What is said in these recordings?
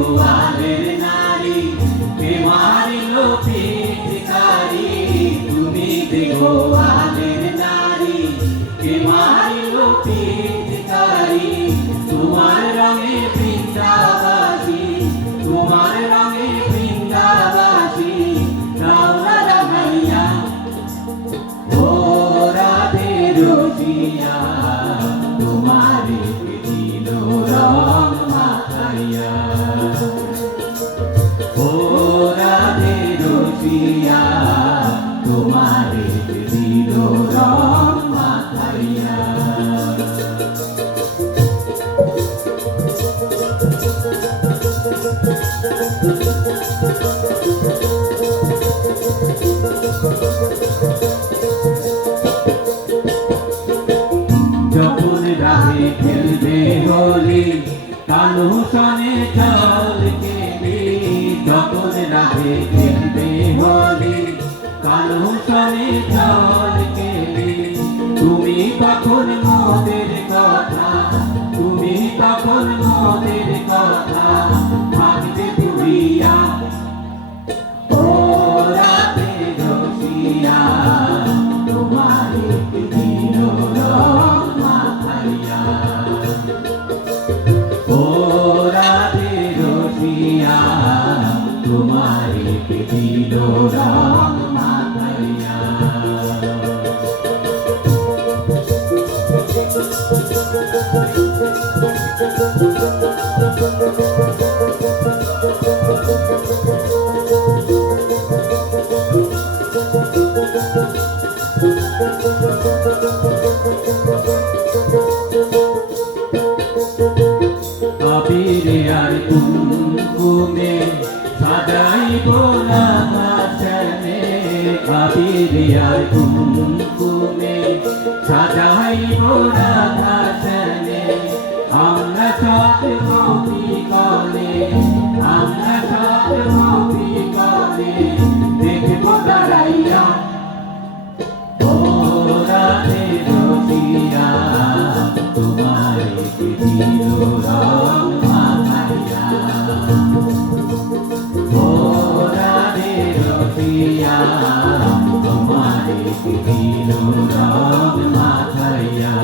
দেগোয়ালের নারী কে মারিল তুমি দেগোয়ালের নারী কে মারিল পিচকারি তোমার রঙে বৃন্দাবাসী, তোমার রঙে রামাইয়া ও রাধে রসিয়া কানু সনে চল কেলি যখন রাধে খেলবে হোলি কানু সনে চল কেলি তুমি তখন মোদের কথা, তুমি তখন মোদের কথা। আবিরে আর কুমকুমে সাজাইব না আবিরে আর কুমকুমে সাজাইব না মাঝখানে আমরা সব কবি কলে রসিয়া তোমারে দিল রং মাথাইয়া।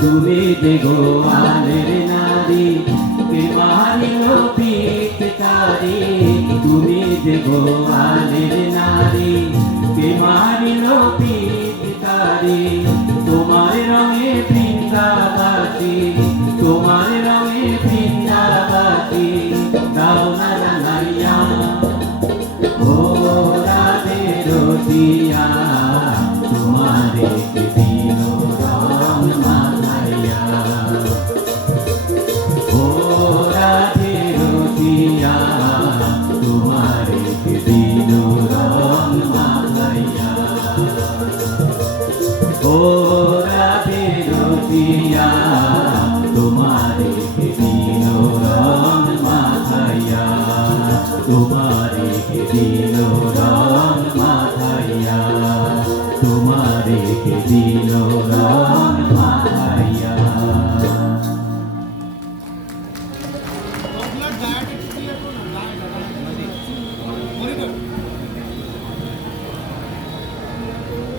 তুমি যে গোয়ালের নারী মারিল পিতকারি। তুমি যে গোয়ালের নারী মারিল পিতকারি। তোমার রঙে বৃন্দাবাসী তোমার রসিয়া তোমারে। তোমারে